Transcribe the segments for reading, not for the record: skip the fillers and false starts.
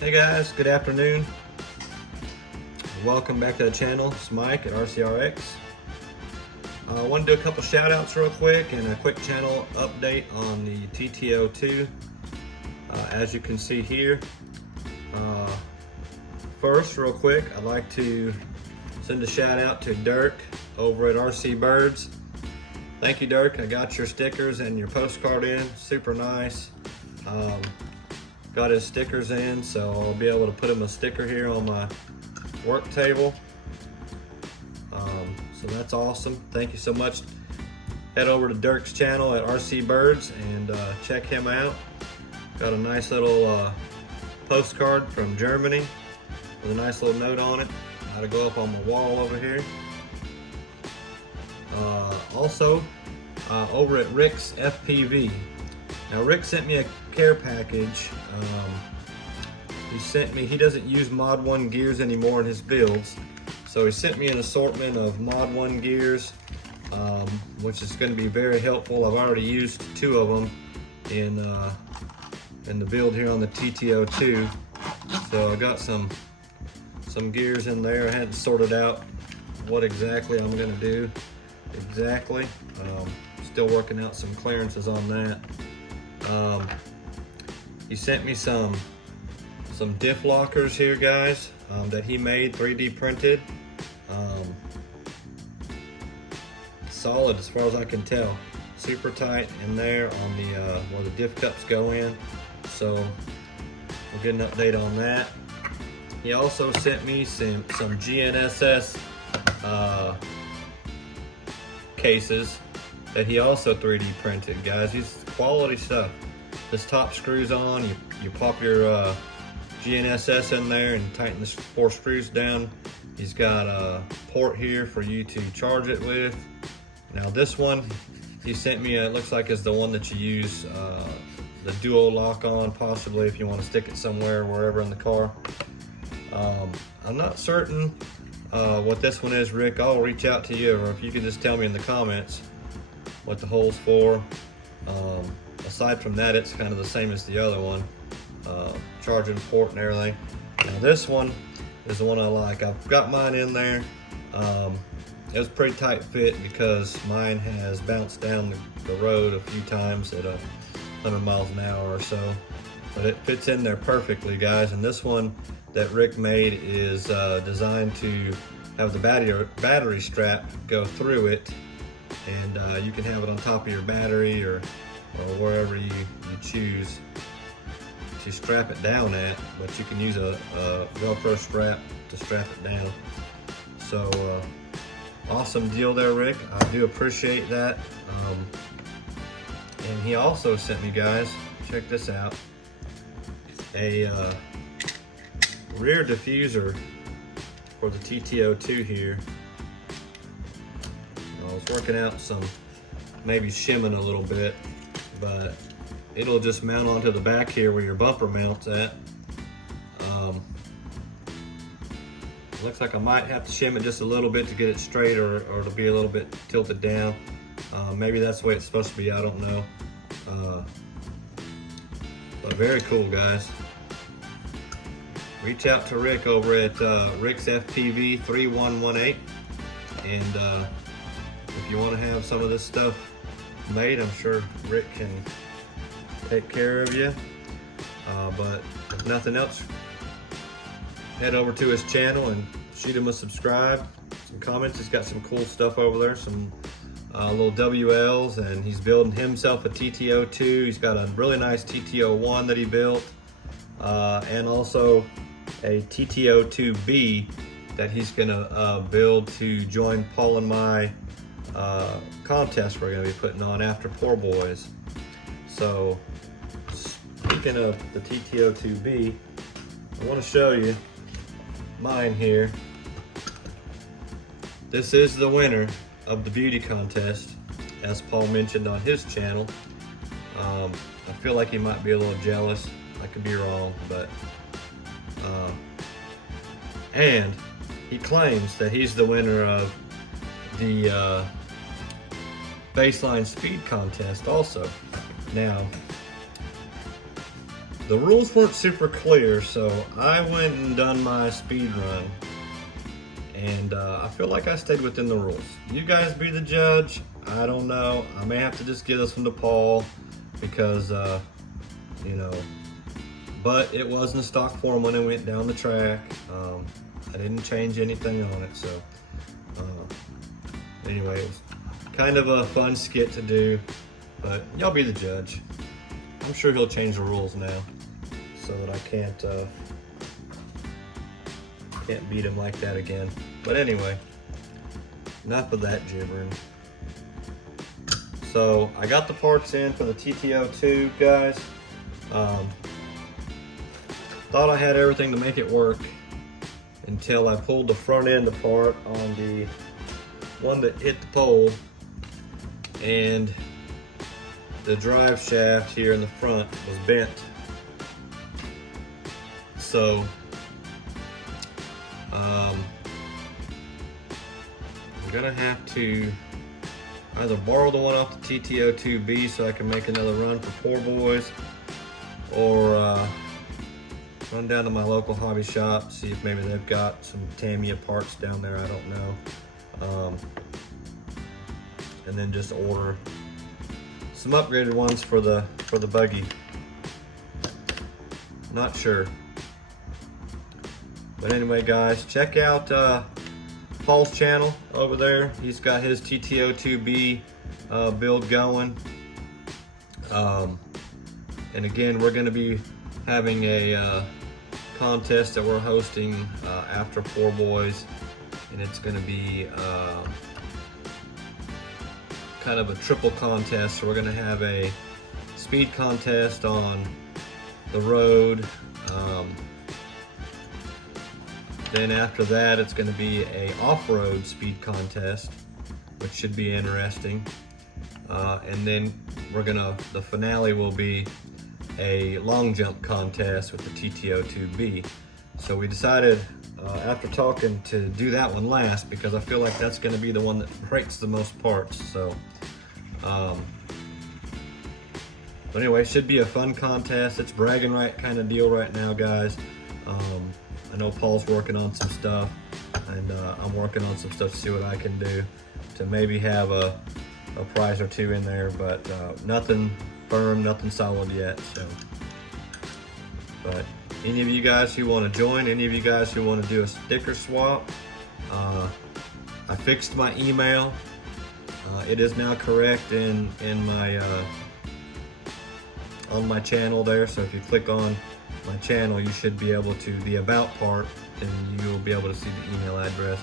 Hey guys, good afternoon. Welcome back to the channel. It's Mike at RCRX. I want to do a couple shout outs real quick and a quick channel update on the TT-02. As you can see here, first real quick, I'd like to send a shout out to Dirk over at RC Birds. Thank you, Dirk. I got your stickers and your postcard in, super nice. Got his stickers in, so I'll be able to put him a sticker here on my work table. So that's awesome. Thank you so much. Head over to Dirk's channel at RC Birds and check him out. Got a nice little postcard from Germany with a nice little note on it. How to go up on the wall over here. Also, over at Rick's FPV. Now Rick sent me a care package. He doesn't use Mod 1 gears anymore in his builds. So he sent me an assortment of Mod 1 gears, which is going to be very helpful. I've already used 2 of them in the build here on the TT-02. So I got some gears in there. I hadn't sorted out what exactly I'm going to do exactly. Still working out some clearances on that. He sent me some diff lockers here, guys, that he made 3D printed. Solid as far as I can tell. Super tight in there on the where the diff cups go in. So we'll get an update on that. He also sent me some GNSS cases that he also 3D printed, guys. These quality stuff. This top screws on, you pop your GNSS in there and tighten the 4 screws down. He's got a port here for you to charge it with. Now this one, he sent me, it looks like is the one that you use the duo lock on, possibly if you want to stick it somewhere, wherever in the car. I'm not certain what this one is, Rick. I'll reach out to you, or if you can just tell me in the comments what the hole's for. Aside from that, it's kind of the same as the other one, charging port and everything. Now this one is the one I like. I've got mine in there. It was a pretty tight fit because mine has bounced down the road a few times at 100 miles an hour or so, but it fits in there perfectly, guys. And this one that Rick made is designed to have the battery strap go through it, and you can have it on top of your battery or wherever you choose to strap it down at, but you can use a Velcro strap to strap it down. So awesome deal there, Rick. I do appreciate that. And he also sent me, guys, check this out, a rear diffuser for the TT-02 here. I was working out some maybe shimming a little bit, but it'll just mount onto the back here where your bumper mounts at. Looks like I might have to shim it just a little bit to get it straight, or to be a little bit tilted down. Maybe that's the way it's supposed to be, I don't know. But very cool, guys. Reach out to Rick over at Rick's FPV 3118, and if you want to have some of this stuff made, I'm sure Rick can take care of you. But if nothing else, head over to his channel and shoot him a subscribe, some comments. He's got some cool stuff over there, some little WLs, and he's building himself a TT-02. He's got a really nice TT-01 that he built, and also a TT-02B that he's gonna build to join Paul and my contest we're gonna be putting on after Poorboys. So speaking of the TT-02B, I want to show you mine here. This is the winner of the beauty contest, as Paul mentioned on his channel. I feel like he might be a little jealous. I could be wrong, but and he claims that he's the winner of the baseline speed contest also. Now, the rules weren't super clear, so I went and done my speed run. And I feel like I stayed within the rules. You guys be the judge. I don't know. I may have to just give this one to Paul because, you know, but it was in stock form when it went down the track. I didn't change anything on it, so anyway, it was kind of a fun skit to do, but y'all be the judge. I'm sure he'll change the rules now so that I can't beat him like that again. But anyway, enough of that gibbering. So I got the parts in for the TT-02, guys. Thought I had everything to make it work until I pulled the front end apart on the one that hit the pole, and the drive shaft here in the front was bent. So I'm gonna have to either borrow the one off the TT-02B so I can make another run for Poorboys, or run down to my local hobby shop, see if maybe they've got some Tamiya parts down there, I don't know. And then just order some upgraded ones for the buggy. Not sure. But anyway, guys, check out Paul's channel over there. He's got his TT-02B build going. And again, we're going to be having a contest that we're hosting after Poorboys, and it's going to be kind of a triple contest. So we're going to have a speed contest on the road. Then after that, it's going to be a off-road speed contest, which should be interesting. And then the finale will be a long jump contest with the TT-02B. So we decided after talking to do that one last because I feel like that's going to be the one that breaks the most parts. So, but anyway, it should be a fun contest. It's bragging right kind of deal right now, guys. I know Paul's working on some stuff, and I'm working on some stuff to see what I can do to maybe have a prize or two in there, but nothing firm, nothing solid yet. So, but any of you guys who want to join, any of you guys who want to do a sticker swap, I fixed my email. It is now correct in my on my channel there. So if you click on my channel, you should be able to the about part, and you will be able to see the email address.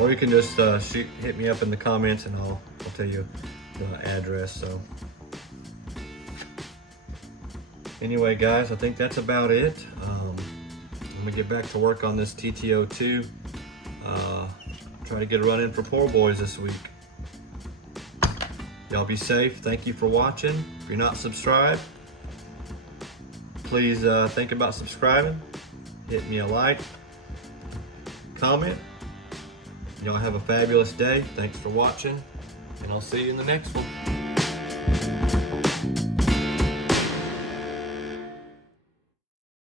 Or you can just hit me up in the comments, and I'll tell you the address. So anyway, guys, I think that's about it. I'm gonna get back to work on this TT-02. Try to get a run in for Poorboys this week. Y'all be safe. Thank you for watching. If you're not subscribed, please think about subscribing. Hit me a like, comment. Y'all have a fabulous day. Thanks for watching, and I'll see you in the next one.